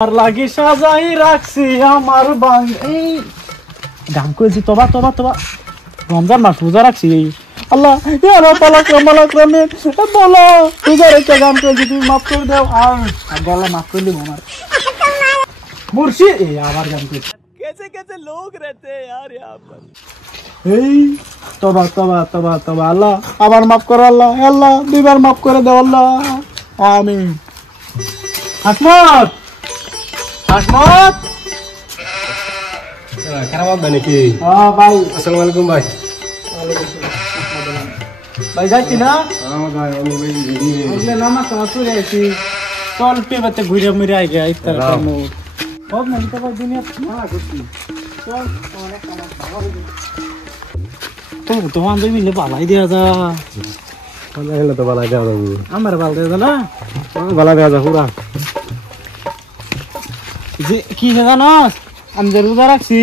আর লাগি সাজাই রাখছি আমার বাং এই গান করেছি তবা তবা তবা রমজান মাস রোজা রাখছি আল্লাহ ইয়া রাব্বাল আলামিন বলো রোজা রেখে গান করেছি তুমি মাফ করে দাও আর আল্লাহ মাফ করে দিও আমার মুর্শিদ এই আবার গান করেছি कैसे कैसे लोग रहते हैं यार यहाँ पर এই তবা তবা তবা তবা আল্লাহ আবার মাফ করো আল্লাহ আল্লাহ দুইবার মাফ করে দাও আল্লাহ আমিন আসমত আসমত খারাপ মানে কি হ্যাঁ ভাই আসসালামু আলাইকুম ভাই ভাই যাচ্ছি না ভাই আমি রেডি বললে নামাজ টামাজ পড়ে আছি চল পেবাতে ঘুরে মুড়ে আই গে ইফতার করবো সব না দিতে পারি দুনিয়া না করছি চল অনেক নামাজ তো তোমার তুমি নে পালাই দেয়া যা ভালো হলো তো ভালো দেওয়া যাবে আমার বাল দেয়া যা না ভালো দেওয়া যাবে পুরা যে কি জানো আমি যে রোজা রাখছি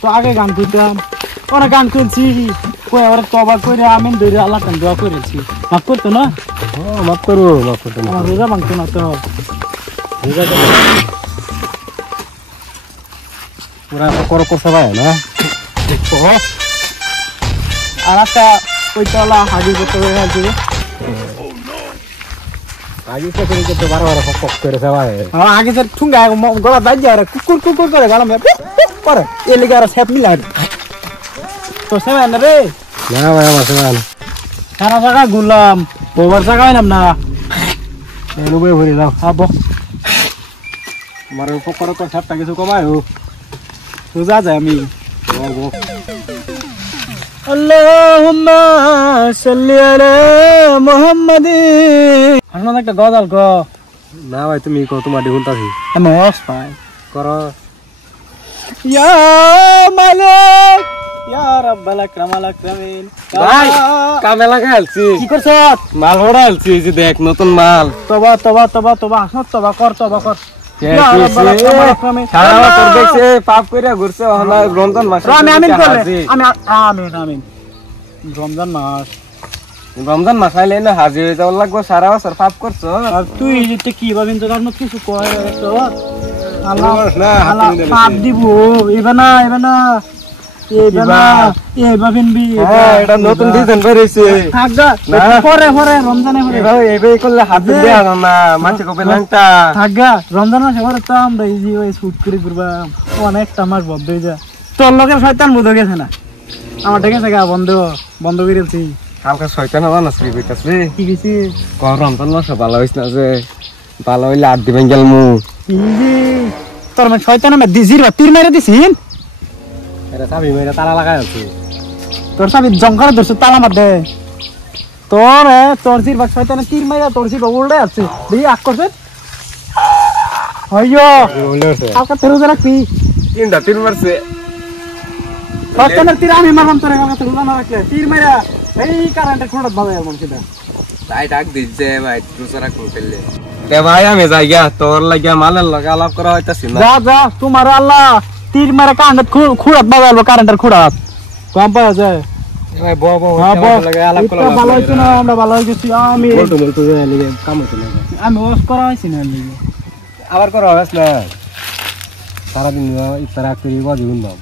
তো আগে গান করতাম ওরা গান করছি কই ওরা তবা করে আমিন ধরে আল্লাহ কান দোয়া করেছি মাফ করতো না মাফ করো মাফ করতে না আমার রোজা ভাঙতো না তো পুরা করো করতে ভাই না দেখো আর একটা ওইটালা হাজির করতে হয়ে আছে আগে তো করে তো বারো বারো পক করে ভাই আগে যে ঠুঙ্গা গলা দাঁড়িয়ে আর কুকুর কুকুর করে গালাম করে এ লেগে আর সেপ মিলা তো সেবা না রে না ভাই আমার সমান সারা জায়গা ঘুরলাম ওভার জায়গা হইলাম না রুবে ভরে দাও আবো আমার পকর তো সাতটা কিছু কমায় ও রোজা যায় আমি আল্লাহুম্মা সাল্লি আলা মুহাম্মাদিন আমার একটা গজাল গো না ভাই তুমি কত তোমার দেখুন তাছি আমি ওস পাই করো ইয়া মালিক ইয়া রাব্বাল আকরামাল আকরামিন ভাই কামে লাগাইছি কি করছ মাল হড়াইছি যে দেখ নতুন মাল তবা তবা তবা তবা আসত তবা কর তবা কর ইয়া রাব্বাল আকরামাল আকরামিন সারা বছর দেখছে পাপ কইরা ঘুরছে হলা রমজান মাসে আমি আমিন করলে আমি আমিন আমিন রমজান মাস রমজান মাস আইলে না হাজির হয়ে যাওয়ার লাগবে সারা বছর পাপ করছো আর তুই যেতে কি ভাবিন তো আর কিছু কয় তো আল্লাহ না আল্লাহ পাপ দিব এবা না এ ভাবিন বি হ্যাঁ এটা নতুন ডিজাইন বেরিয়েছে থাকগা পরে পরে রমজানে পরে এভাবে এভাবে করলে হাত দিয়ে আনো না মাছে কবে লাংটা থাকগা রমজান মাসে পরে তো আমরা এই যে ওই শুট করে ঘুরবা অনেকটা মাস বদ্ধ হয়ে যায় তোর লোকের শয়তান বুঝ গেছে না আমার দেখেছে গা বন্ধ করে দিয়েছি কালকে শয়তান হওয়া না শ্রী কইতাছে কি গেছি কর রমজান মাস ভালো হইছ না যে ভালো হইলে আট দিবেন গেল মু তোর মানে শয়তান আমি দিজির বা তীর মেরে দিছিন এটা চাবি মেরে তালা লাগাই আছে তোর সাবি জঙ্গলে ধরছে তালা মার দে তোর জির বা শয়তানে তীর মেরে তোর জির বা উল্টে আছে দেখি আক করছে হইয়ো কালকে তেরোজা রাখবি তিনটা তিন মারছে শয়তানের তীর আমি মারলাম তোরে কালকে তেরোজা না রাখলে তীর মেরে এই কারেন্টের খোঁড়াত বাজে এমন সেটা তাই ডাক দিচ্ছে ভাই দুসরা কোন ফেললে তে ভাই আমি যাই গিয়া তোর লাগিয়া মালের লাগা আলাপ করা হইতাছি না যা যা তোমার আল্লাহ তীর মেরে কারেন্টের খোঁড়াত বাজাইবো কারেন্টের খোঁড়াত কম পাওয়া যায় ভাই বো বো লাগা আলাপ করা ভালো হইছে না আমরা ভালো হয়ে গেছি আমি বলতো বলতো যে লিগে কাম হইতো না আমি ওয়াশ করা হয়েছি না লিগে আবার করা হইছ না সারাদিন ইফতার করি বাজি গুনবাম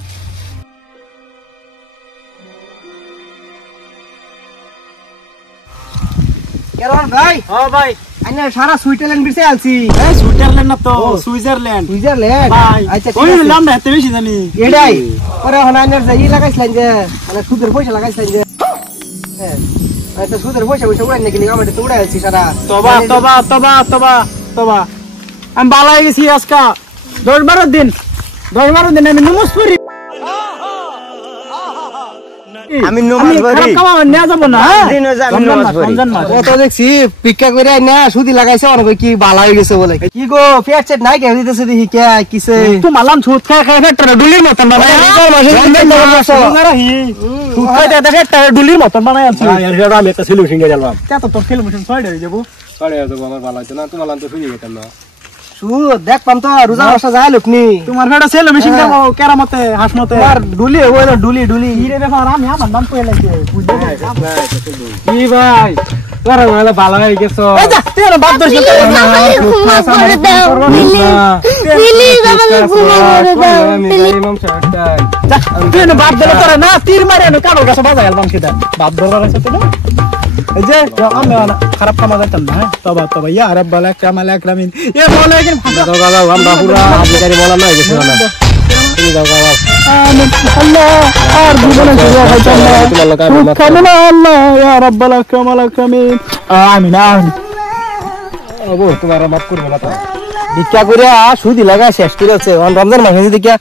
কেরন ভাই ও ভাই আইনা সারা সুইজারল্যান্ড বিছে আলছি এই সুইজারল্যান্ড না তো সুইজারল্যান্ড ভাই আচ্ছা ওই নাম না এত বেশি জানি এটাই পরে হনাইনার যাই লাগাইছিলেন যে মানে সুদের পয়সা লাগাইছিলেন যে হ্যাঁ তো সুদের পয়সা উড়াই নাকি আমাদের তো উড়াই আছি সারা তবা তবা তবা তবা তবা আমি ভালো হয়ে গেছি আজকা 10-12 দিন আমি নমাজ পড়ি আমি নমাজ পড়ি নিয়ে যাব না রমজান মাস কত দেখছি ভিক্ষা করে না সুদি লাগাইছে অনেক কি ভালো হয়ে গেছে বলে কি গো পেট চেট নাই কে দিতেছে দেখি কে কিসে তুই মালাম সুদ খাই খাই ফেটটা ডুলির মতন বানাই সুদ খাই দে ফেটটা ডুলির মতন বানাই আনছি আর আমি একটা ছিল সিঙ্গে জানলাম কত তোর ফিল্ম মেশিন ছয় হয়ে যাব সরে যাব আমার ভালো হইতো না তোমার লান তো শুনি গেতাম না সুদ দেখপাম তো রোজা মাসে যায় লোকনি তোমার বেটা ছেলে মেশিন হ্যাঁ। করবো কেরামতে হাসমতে তোমার ডুলি হইলো ডুলি ডুলি কি রে ব্যাপার আমি আমার নাম কয়ে লাগছে বুঝলে কি ভাই তোরা মানে ভালো হয়ে গেছো এই যা তুই না বাদ দোষ আমাকে ক্ষমা করে দাও প্লিজ আমাকে ক্ষমা করে দাও আমি ইমাম সাহেবটাই তুই না বাদ দিলে তোরা না তীর মারে না কারোর কাছে বাজা গেলাম সেটা বাদ ধরবার আছে তো এই যে আমি খারাপ কামা যাইতাম না হ্যাঁ তবা তবা ইয়া রাব্বাল কামাল আকরামিন এ বলে কি দাও দাও আমরা পুরা আবলিকারি বলা নাই গেছে না তুমি দাও দাও আমিন আল্লাহ আর জীবনে সুযোগ হইতো না কামনা আল্লাহ ইয়া রাব্বাল কামাল আকরামিন আমিন আমিন ওগো তোমার মাফ করবে না তো ভিক্ষা করে সুদি লাগা শেষ করে আছে রমজান মাসে দিকে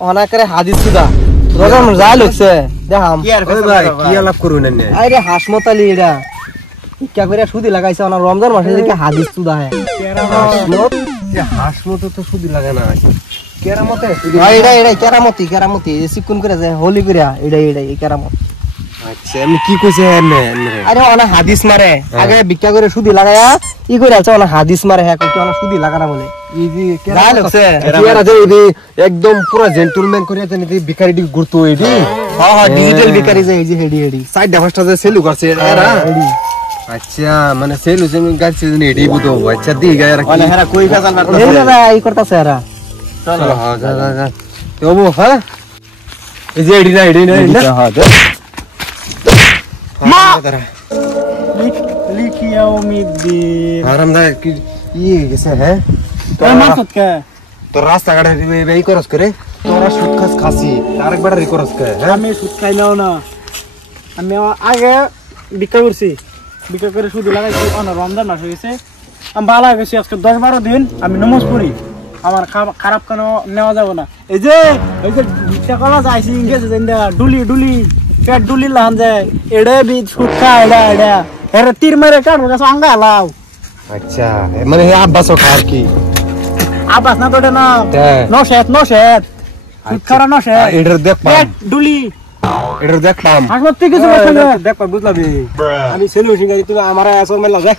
অনাকারে হাদিস সুদা রোজা মাস যায় লোকছে দেখাম ওই ভাই কি আলাপ করুন না আরে হাসমতালি এরা ভিক্ষা করে সুদি লাগাইছে অনা রমজান মাসে দিকে হাদিস সুদা হয় হাসমত তো সুদি লাগে না কেরামতে সুদি এটা এটা কেরামতি কেরামতি সিকুন করে যায় হোলি করে এটা এটা এই কেরামত আচ্ছা আমি কি কইছে এনে আরে অনা হাদিস মারে আগে ভিক্ষা করে সুদি লাগায়া ই করে আছে অনা হাদিস মারে হ্যাঁ কই অনা সুদি লাগানা বলে ইদি যায় লোকছে কেরা দে ইদি একদম পুরো জেন্টলম্যান করে আছে নি ভিখারিটি গুরতো ইদি হ্যাঁ হ্যাঁ ডিজিটাল ভিখারি যায় এই যে হেডি হেডি সাইড ডাফাসটা যে সেলু করছে এরা আচ্ছা মানে সেলু সেমি গাছে নি এডি বুতো আচ্ছা দি গায়রা কি হেরা কই ফেসাল মারতাছে এই দাদা ই করতাছে এরা চলো হ্যাঁ যা যা যা তো বো হ্যাঁ এই যে এডি না হ্যাঁ মা লিখিয়া উমিদ্দিন আরাম দা কি ই গেছে হ্যাঁ তোর মাসুদ কে তো রাস্তা কাটে এই করস করে তোরা সুদ খাস খাসি আরেকবার রিকরস করে হ্যাঁ আমি সুদ খাইলেও না আমি আগে ভিক্ষা করছি ভিক্ষা করে সুদ লাগাইছি অন রমজান মাস হয়ে গেছে আমি ভালো হয়ে গেছি আজকে 10-12 দিন আমি নমাজ পড়ি আমার খারাপ কেন নেওয়া যাবে না এই যে ভিক্ষা করা যাইছি ইংরেজি ডুলি ডুলি পেট ডুলি লান যায় এড়ে বীজ সুদ খা এড়া এড়া এর তীর মেরে কাটোর কাছে আঙ্গা লাও আচ্ছা মানে আব্বাসও খায় কি আবাস না তোটা না হ্যাঁ। নশেত সুদ খারা নশেত এটার দেখ পেট ডুলি এটার দেখলাম হাসমত তুই কিছু বলছ না দেখ বুঝলাম আমি সেলু সিঙ্গারি তুমি আমার আসর মেলা দেখ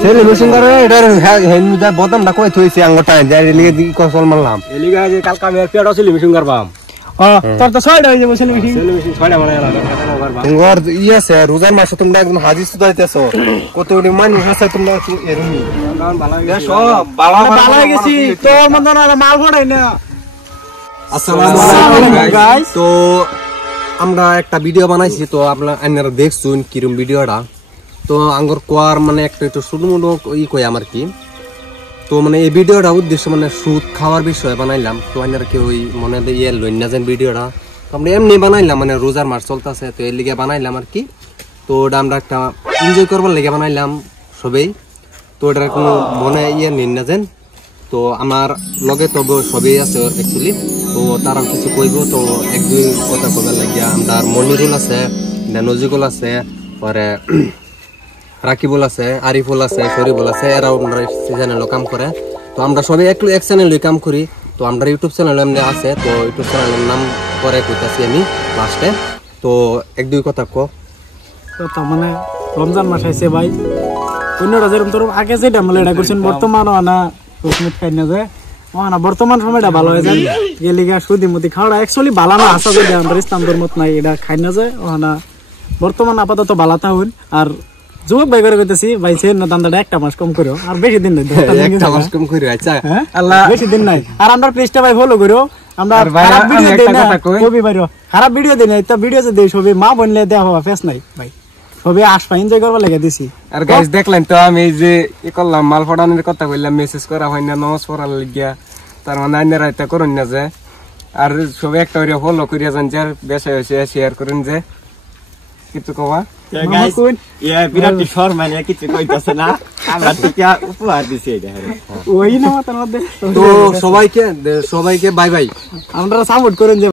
সেলে মেশিন করে এটার হেনদা বদমটা কই থইছে আঙ্গটা যাই লিগে দি কসল মারলাম এলিগা যে কালকা আমি পেট আসলে মিশিং করবাম তোর তো ছয়টা হয়ে যাবে সেলু মেশিন সেলু মিশিং ছয়টা মানে করবাম তোমার ই আছে রোজার মাসে তোমরা একদম হাদিস সুদাইতেছো কতটি মানুষ আছে তোমরা এরুনি ভালো সব ভালো হয়ে গেছি তো মন না মাল ফড়াই না আসসালামু আলাইকুম আলাইকুম guys। গাইস তো আমরা একটা ভিডিও বানাইছি তো আপনারা দেখছুন কিরম ভিডিওটা তো আঙ্গর কোয়ার মানে একটা একটু ছোটমোটো ই কই আমার কি তো মানে এই ভিডিওটা উদ্দেশ্য মানে সুদ খাওয়ার বিষয়ে বানাইলাম তো আপনারা কি ওই মনে ইয়ে লইন না যেন ভিডিওটা তো আমরা এমনি বানাইলাম মানে রোজার মাস চলতেছে তো এর লিগে বানাইলাম আর কি তো ওটা আমরা একটা এনজয় করবার লেগে বানাইলাম সবেই তো ওটার কোনো মনে ইয়ে নিন না যেন তো আমার লগে তো সবই আছে অ্যাকচুয়ালি তো তারা কিছু কইব তো এক দুই কথা কবার লাগিয়া আমার মনিরুল আছে নজিকুল আছে পরে রাকিবুল আছে আরিফুল আছে শরীফুল আছে এরাও আমরা চ্যানেলে কাম করে তো আমরা সবাই একটু এক চ্যানেলে কাম করি তো আমরা ইউটিউব চ্যানেল এমনি আছে তো ইউটিউব চ্যানেলের নাম পরে কইতাছি আমি লাস্টে তো এক দুই কথা কথা মানে রমজান মাস আইছে ভাই অন্যরা যেরকম তোর আগে যেটা মানে এটা করছেন বর্তমান না রসমিত খাই না যে না বর্তমান সময়টা ভালো হয়ে যায় গেলিগা সুদি মতি খাওয়া অ্যাকচুয়ালি ভালো না আসা যদি আমাদের ইসলাম ধর্মত নাই এটা খাই না যায় না বর্তমান আপাতত ভালো থাকুন আর যুবক ভাই করে কইতেছি ভাই সেন না দান্দাটা একটা মাস কম করো আর বেশি দিন নাই একটা মাস কম করি আচ্ছা আল্লাহ বেশি দিন নাই আর আমরা পেজটা ভাই ফলো করো আমরা খারাপ ভিডিও দেই না কবি ভাই খারাপ ভিডিও দেই না এটা ভিডিও যে দেই সবে মা বনলে দেয়া হওয়া ফেস নাই ভাই সবে আসবা এনজয় করবা লাগা দিছি আর গাইস দেখলেন তো আমি যে ই করলাম মাল ফড়ানোর কথা কইলাম মেসেজ করা হয় না নামাজ পড়ার লাগিয়া তার মানে আইনারা এটা করুন না যে আর সবে একটা করে ফলো করিয়া যান যার বেশি হয়েছে শেয়ার করুন যে কিছু কবা গাইস ইয়া বিরাট শর্মা নিয়ে কিছু কইতাছে না আমরা তো কি উপহার দিছি এটা ওই না মাতার মধ্যে তো সবাইকে বাই বাই আমরা সাপোর্ট করেন যে